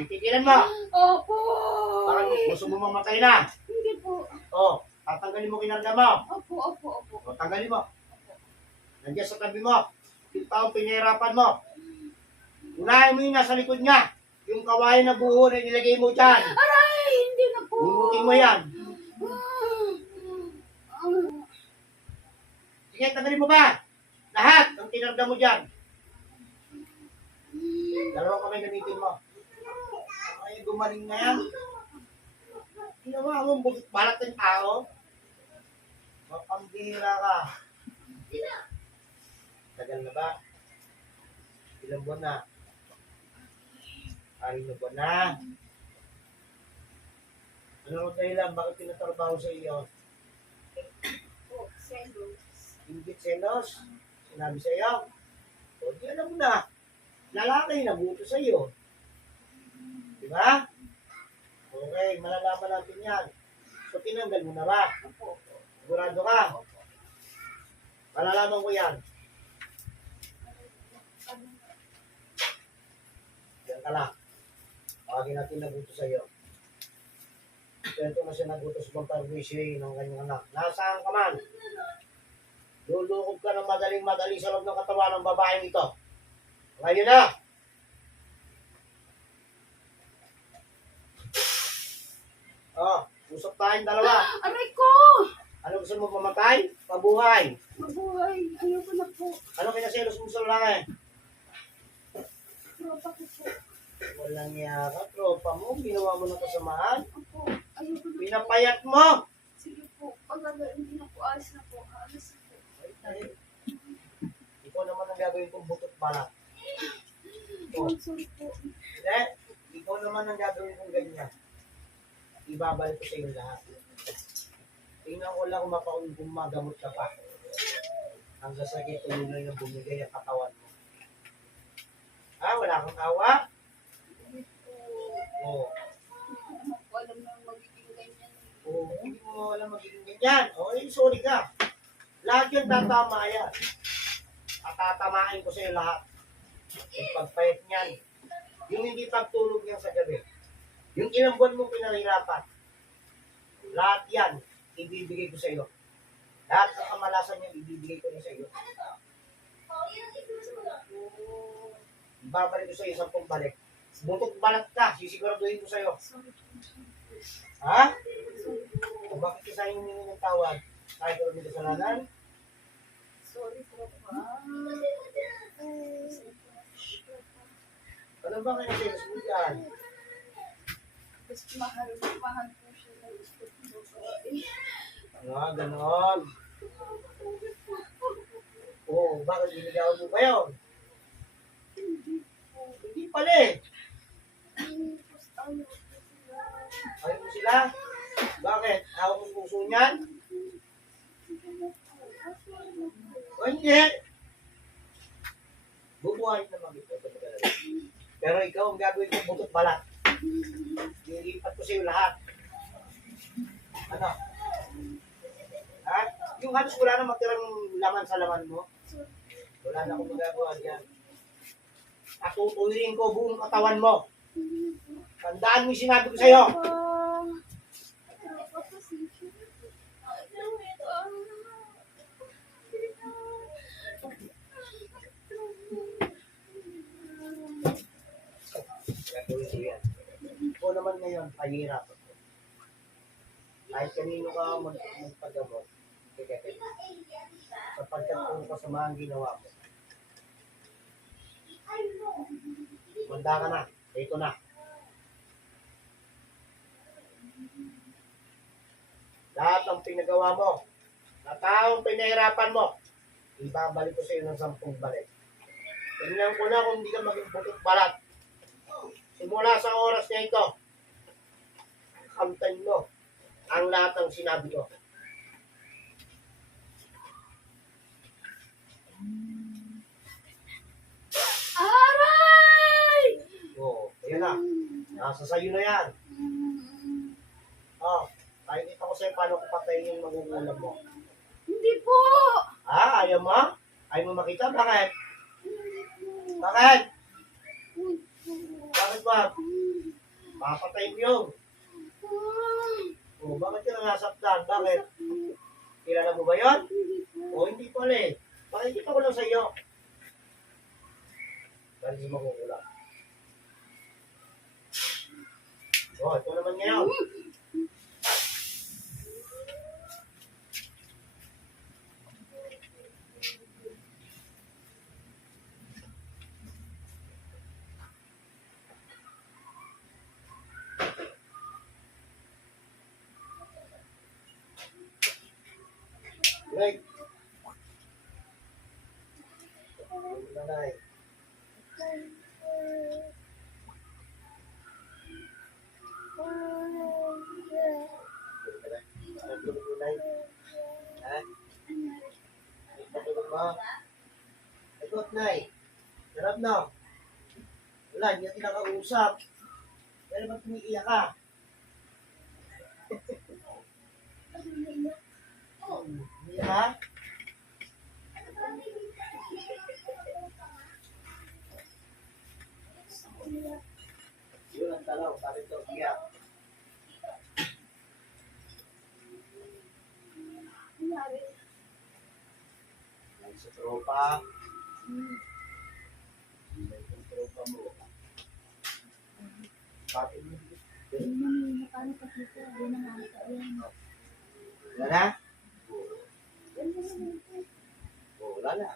Titigilan mo. Opo. Bakit gusto mo mamatay na? Hindi po. O, tatanggalin mo kinarga mo. Opo. O, tanggalin mo. Nandiyan sa tabi mo. Yung taong pinahirapan mo. Unahin mo yung nasa likod niya. Yung kawain na buho na nilagay mo dyan. Aray, hindi na po. Bunutin mo yan. Sige, tanggalin mo ba? Lahat ng kinarga mo dyan. Dalawang kamay gamitin mo. Ay, gumaling na yan. Ginawa mo, bukit balat ng tao. Mapambihira ka. Tagal na ba? Ilang buwan na? Aring na buwan na. Ano ang dahilan? Bakit pinatrabaho sa iyo? Po, selos. Ingit selos? Sinabi sa iyo? O, di alam mo na. Lalaki na buto sa iyo. Di ba? Okay, malalaman natin yan. So, tinanggal mo na ba? Opo. Sigurado ka? Malalaman ko yan. Yan ka lang. Pagin natin nabuto sa iyo. Ito na siya nabuto sa pagpag-wishy ng kanyang anak. Nasaan ka man? Lulukob ka ng madaling-madali sa loob ng katawan ng babaeng ito. Ngayon na! Oh, usap tayong dalawa. Aray ko! Ano gusto mo, pamatay? Pabuhay? Mabuhay. Ayoko na po. Ano kinaselos mo sa lalaki? Tropa ko po. Walang yaka, tropa mo. Ginawa mo ng kasamaan. Opo. Ayoko na po. Pinapayat mo! Sige po. Pag hindi na po, alis na po. Alis na po. Ay, ikaw naman ang gagawin kong butot balak. Oh, Sorry po. hindi. Ikaw naman ang gagawin kong ganyan. Ibabalik ko sa iyo lahat. Tingnan ko lang kung magamot ka pa. Hanggang sa tuloy na bumigay ang katawan mo. Ah, wala kang awa? Hindi po. Oo. Hindi naman po alam na magiging ganyan. Oo, hindi mo alam magiging ganyan. O, sorry ka. Lahat yun tatama yan. At tatamain ko sa iyo lahat. Yung pagpayat niyan. Yung hindi pagtulog niyan sa gabi. Yung ilang buwan mong pinahirapan. Lahat yan, ibibigay ko sa iyo. Lahat ng kamalasan niyan, ibibigay ko rin sa iyo. Babalik ko sa iyo 10 balik. Butok balat ka, sisiguraduhin ko sa iyo. Sorry po. Ha? O bakit ka sa iyo humingi ng tawad? Kahit ko rin kasalanan? Sorry po. Ano ba kaya sa iyo dyan? Mas mahal po siya na gusto ko babae. Ano, ganon. Oo, bakit binigawan mo kayo? Hindi pala eh. Ayaw mo sila? Bakit? Hawak mo puso niyan? O hindi. Bubuhay naman ito. Pero ikaw ang gagawin ko butot balat. Nilipat ko sa iyo lahat. Ano? Ha? Yung halos wala na matirang laman sa laman mo. Wala na akong magagawa dyan. At tutuloyin ko buong katawan mo. Tandaan mo yung sinabi ko sa'yo. Gagawin ko yan. Ikaw naman ngayon, pahirap ako. Kahit kanino ka magpagamot, sapagkat kung kasama ang ginawa mo. Manda ka na. Ito na. Lahat ng pinagawa mo, na taong pinahirapan mo, ibabalik ko sa iyo ng 10 balik. Tingnan ko na kung hindi ka maging putot balat. Simula sa oras na ito, kamtan mo ang lahat ng sinabi ko. Aray! Oo, ayan na. Nasa sayo na yan. Oh, nakikita ko sa'yo paano ko patayin yung magugulam mo. Hindi po! Ah, ayaw mo? Ayaw mo makita? Bakit? Bakit? Bakit ba? Papatay ko yun. O, bakit ka nangasaktan? Bakit? Kilala mo ba yun? O, hindi pala eh. Pakikita ko lang sa iyo. Hindi mo kukulang. O, ito naman ngayon. Right. Nanay. Natulog mo, Nay. Ha? Natulog mo? Ikot, Nay. Sarap na. Wala, hindi natin nakakausap. Pero ba't tumiiyak ka? Umiiyak ka? Yun ang talaw, bakit ito iyak? Ay, sa tropa. Ay, sa tropa mo. Bakit mo? Wala na? Wala na.